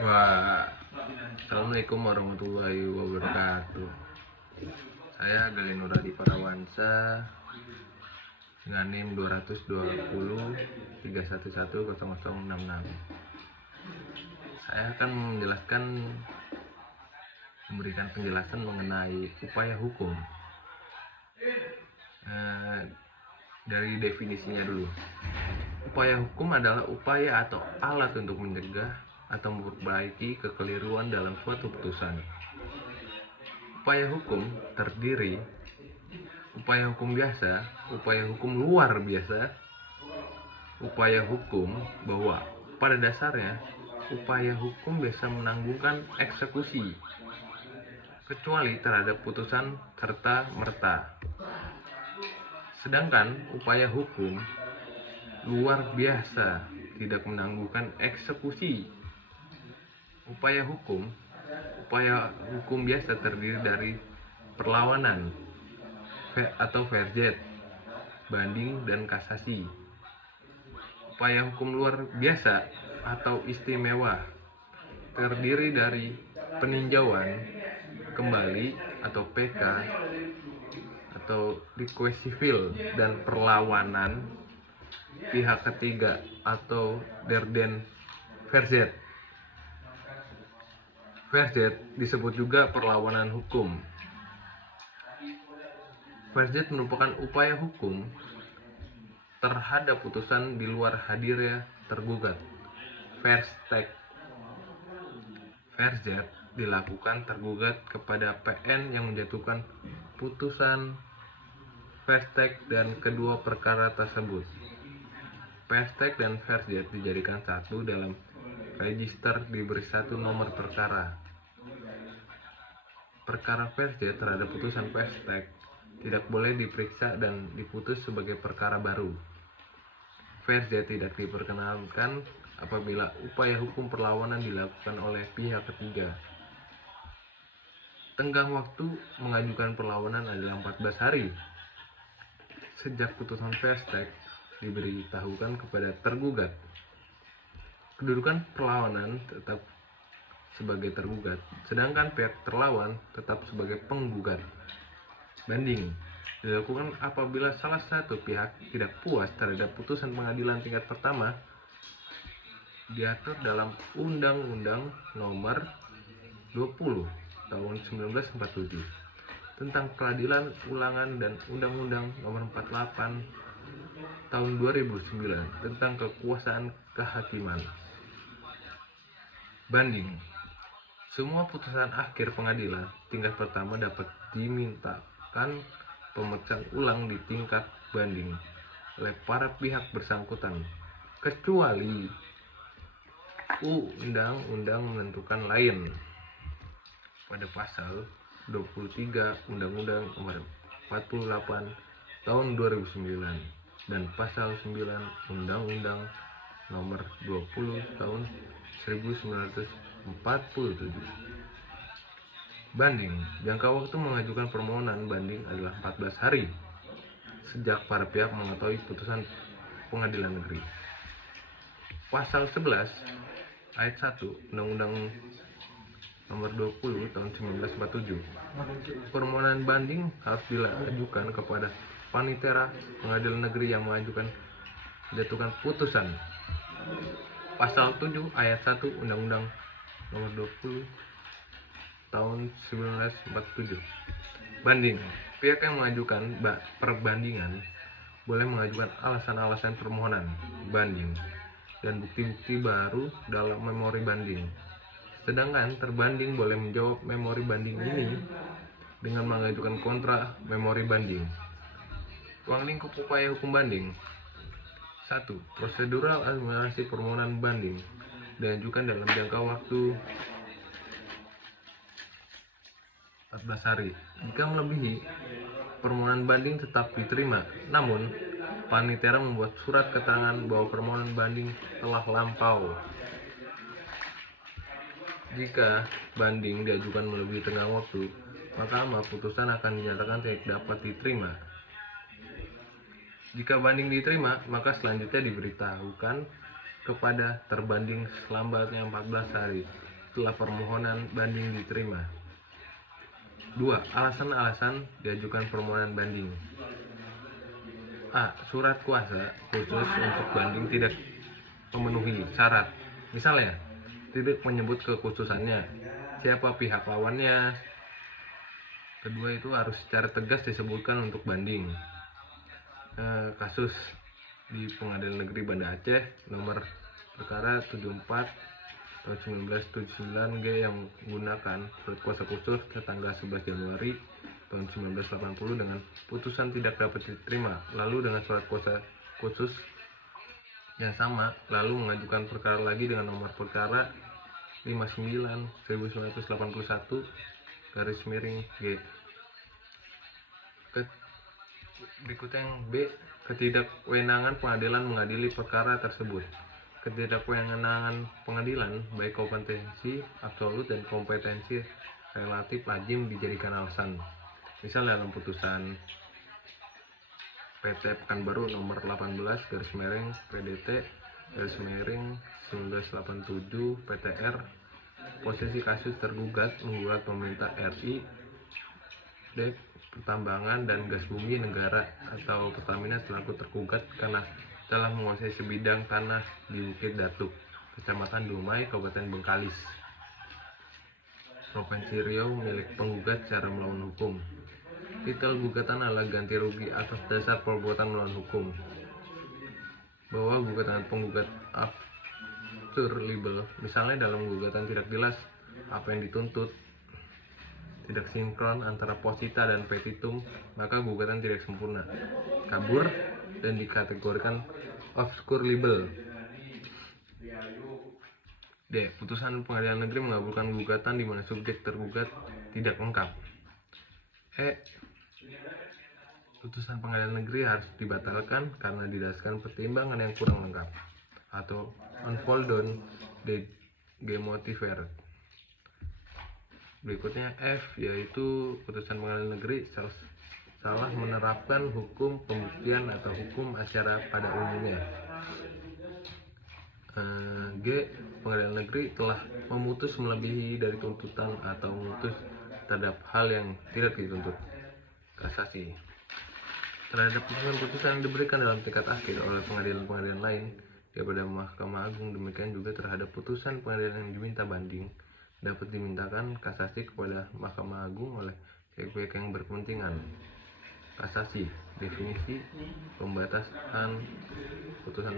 Wah, Assalamualaikum warahmatullahi wabarakatuh. Saya Galih Nuradi Parawansa dengan NIM 220 311 0066. Saya akan memberikan penjelasan mengenai upaya hukum. Dari definisinya dulu. Upaya hukum adalah upaya atau alat untuk mencegah atau memperbaiki kekeliruan dalam suatu putusan. Upaya hukum terdiri upaya hukum biasa, upaya hukum luar biasa, upaya hukum bahwa pada dasarnya upaya hukum biasa menanggungkan eksekusi kecuali terhadap putusan serta merta. Sedangkan upaya hukum luar biasa tidak menanggungkan eksekusi. Upaya hukum biasa terdiri dari perlawanan atau verjet, banding, dan kasasi. Upaya hukum luar biasa atau istimewa terdiri dari peninjauan kembali atau PK atau request civil dan perlawanan pihak ketiga atau derden verjet. Verjet disebut juga perlawanan hukum. Verjet merupakan upaya hukum terhadap putusan di luar hadirnya tergugat. Verjet dilakukan tergugat kepada PN yang menjatuhkan putusan verstek dan kedua perkara tersebut. Verstek dan verjet dijadikan satu dalam register diberi satu nomor perkara. Perkara verjet terhadap putusan verstek tidak boleh diperiksa dan diputus sebagai perkara baru. Verjet tidak diperkenankan apabila upaya hukum perlawanan dilakukan oleh pihak ketiga. Tenggang waktu mengajukan perlawanan adalah 14 hari sejak putusan verstek diberitahukan kepada tergugat. Kedudukan perlawanan tetap sebagai tergugat, sedangkan pihak terlawan tetap sebagai penggugat. Banding dilakukan apabila salah satu pihak tidak puas terhadap putusan pengadilan tingkat pertama diatur dalam Undang-Undang Nomor 20 Tahun 1947 tentang Peradilan Ulangan dan Undang-Undang Nomor 48 Tahun 2009 tentang Kekuasaan Kehakiman. Banding. Semua putusan akhir pengadilan tingkat pertama dapat dimintakan pemeriksaan ulang di tingkat banding oleh para pihak bersangkutan, kecuali undang-undang menentukan lain. Pada pasal 23 Undang-Undang Nomor 48 Tahun 2009 dan pasal 9 Undang-Undang Nomor 20 Tahun 1947. Banding. Jangka waktu mengajukan permohonan banding adalah 14 hari sejak para pihak mengetahui putusan pengadilan negeri. Pasal 11 ayat 1 Undang-Undang Nomor 20 Tahun 1947. Permohonan banding harus diajukan kepada panitera pengadilan negeri yang menjatuhkan putusan. Pasal 7 ayat 1 Undang-Undang Nomor 20 Tahun 1947. Banding. Pihak yang mengajukan perbandingan boleh mengajukan alasan-alasan permohonan banding dan bukti-bukti baru dalam memori banding. Sedangkan terbanding boleh menjawab memori banding ini dengan mengajukan kontra memori banding. Ruang lingkup upaya hukum banding. 1. Prosedural administrasi permohonan banding diajukan dalam jangka waktu 14 hari. Jika melebihi, permohonan banding tetap diterima, namun panitera membuat surat keterangan bahwa permohonan banding telah lampau. Jika banding diajukan melebihi tenggang waktu, maka putusan akan dinyatakan tidak dapat diterima. Jika banding diterima, maka selanjutnya diberitahukan kepada terbanding selambatnya 14 hari setelah permohonan banding diterima. 2. Alasan-alasan diajukan permohonan banding. A. Surat kuasa khusus untuk banding tidak memenuhi syarat. Misalnya, tidak menyebut kekhususannya, siapa pihak lawannya. Kedua, itu harus secara tegas disebutkan untuk banding. Kasus di Pengadilan Negeri Banda Aceh nomor perkara 74 tahun 1979 G yang menggunakan surat kuasa khusus tertanggal 11 Januari tahun 1980 dengan putusan tidak dapat diterima, lalu dengan surat kuasa khusus yang sama lalu mengajukan perkara lagi dengan nomor perkara 59/1981 G. Berikutnya yang B, ketidakwenangan pengadilan mengadili perkara tersebut. Ketidakwenangan pengadilan, baik kompetensi absolut dan kompetensi relatif lazim dijadikan alasan. Misal dalam putusan PT Pekanbaru nomor 18/PDT/1987 PTR, posisi kasus tergugat menggugat pemerintah RI, Pertambangan dan Gas Bumi Negara atau Pertamina selaku tergugat karena telah menguasai sebidang tanah di Bukit Datuk, Kecamatan Dumai, Kabupaten Bengkalis, Provinsi Riau milik penggugat secara melawan hukum. Titel gugatan adalah ganti rugi atas dasar perbuatan melawan hukum. Bahwa gugatan penggugat absurd libel, misalnya dalam gugatan tidak jelas apa yang dituntut, tidak sinkron antara posita dan petitum, maka gugatan tidak sempurna, kabur, dan dikategorikan obscure libel. D. Putusan pengadilan negeri mengabulkan gugatan di mana subjek tergugat tidak lengkap. E. Putusan pengadilan negeri harus dibatalkan karena didasarkan pertimbangan yang kurang lengkap atau unfounded demotivated. Berikutnya F, yaitu putusan pengadilan negeri salah menerapkan hukum pembuktian atau hukum acara pada umumnya. G, pengadilan negeri telah memutus melebihi dari tuntutan atau memutus terhadap hal yang tidak dituntut. Kasasi terhadap putusan-putusan yang diberikan dalam tingkat akhir oleh pengadilan-pengadilan lain daripada Mahkamah Agung, demikian juga terhadap putusan pengadilan yang diminta banding dapat dimintakan kasasi kepada Mahkamah Agung oleh pihak-pihak yang berkepentingan. Kasasi, definisi, pembatasan putusan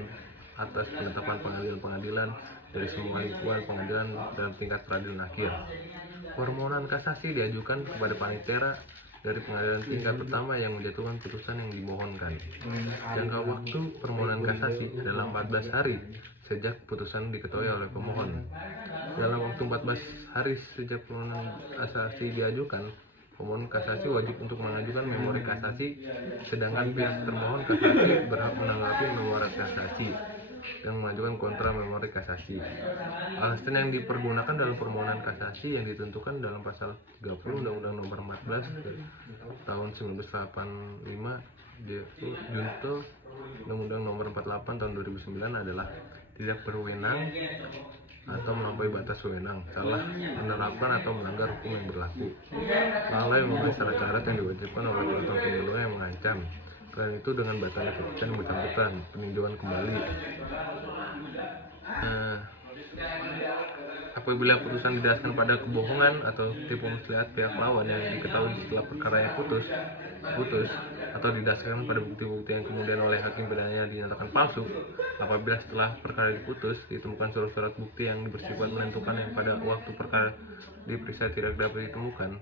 atas penetapan pengadilan-pengadilan dari semua lingkungan pengadilan dalam tingkat peradilan akhir. Permohonan kasasi diajukan kepada panitera dari pengadilan tingkat pertama yang menjatuhkan putusan yang dimohonkan. Jangka waktu permohonan kasasi adalah 14 hari sejak putusan diketahui oleh pemohon. Dalam waktu 14 hari sejak permohonan kasasi diajukan, pemohon kasasi wajib untuk mengajukan memori kasasi, sedangkan pihak termohon kasasi berhak menanggapi memori kasasi dan mengajukan kontra memori kasasi. Alasan yang dipergunakan dalam permohonan kasasi yang ditentukan dalam pasal 30 Undang-Undang Nomor 14 tahun 1985 Junto Undang-Undang Nomor 48 tahun 2009 adalah tidak berwenang atau melampaui batas wewenang, salah menerapkan atau melanggar hukum yang berlaku, lalai memenuhi syarat-syarat yang diwajibkan oleh peraturan pemilu yang mengancam. Selain itu dengan batalnya keputusan yang bersangkutan, peninjauan kembali. Apabila putusan didasarkan pada kebohongan atau tipu muslihat pihak lawan yang diketahui setelah perkaranya putus atau didasarkan pada bukti-bukti yang kemudian oleh hakim pidananya dinyatakan palsu, apabila setelah perkara diputus ditemukan surat-surat bukti yang bersifat menentukan yang pada waktu perkara diperiksa tidak dapat ditemukan,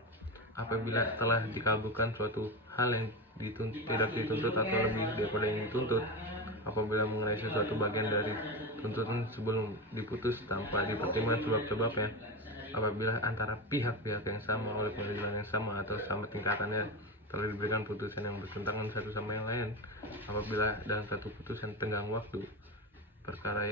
apabila telah dikabulkan suatu hal yang tidak dituntut atau lebih daripada yang dituntut, apabila mengenai sesuatu bagian dari tuntutan sebelum diputus tanpa dipertimbangkan sebab-sebabnya, apabila antara pihak-pihak yang sama oleh pengadilan yang sama atau sama tingkatannya telah diberikan putusan yang bertentangan satu sama yang lain, apabila dalam satu putusan tenggang waktu perkara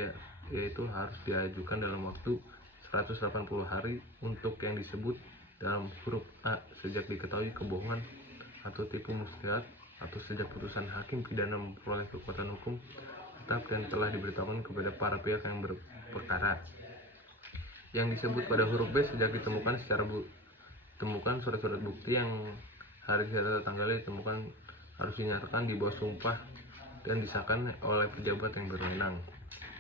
yaitu harus diajukan dalam waktu 180 hari untuk yang disebut dalam huruf A sejak diketahui kebohongan atau tipu muslihat atau sejak putusan hakim pidana memperoleh kekuatan hukum tetap dan telah diberitahukan kepada para pihak yang berperkara. yang disebut pada huruf B sejak ditemukan temukan surat-surat bukti yang hari serta tanggalnya ditemukan harus dinyatakan di bawah sumpah dan disahkan oleh pejabat yang berwenang.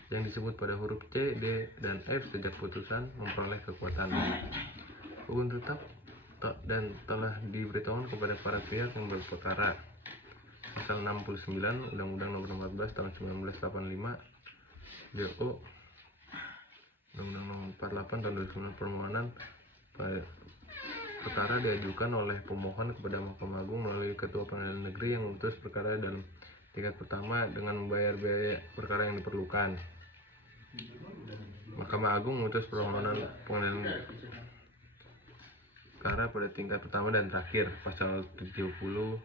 Yang disebut pada huruf C, D, dan F sejak putusan memperoleh kekuatan hukum tetap dan telah diberitahukan kepada para pihak yang berperkara. Pasal 69 Undang-Undang Nomor 14 Tahun 1985 DO Undang-Undang Nomor 48 Tahun 2009 permohonan perkara diajukan oleh pemohon kepada Mahkamah Agung melalui Ketua Pengadilan Negeri yang memutus perkara dalam tingkat pertama dengan membayar biaya perkara yang diperlukan. Mahkamah Agung memutus permohonan pengadilan perkara pada tingkat pertama dan terakhir. Pasal 70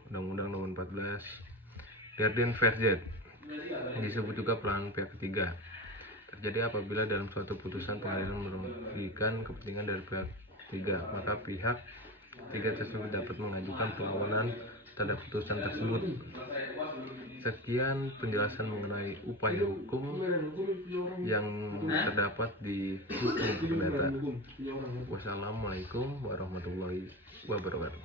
Undang-Undang Nomor 14 Guardian Verjet disebut juga pelayanan pihak ketiga terjadi apabila dalam suatu putusan pengadilan merugikan kepentingan dari pihak ketiga, maka pihak ketiga tersebut dapat mengajukan perlawanan terhadap putusan tersebut. Sekian penjelasan mengenai upaya hukum yang terdapat di hukum perdata. Wassalamualaikum warahmatullahi wabarakatuh.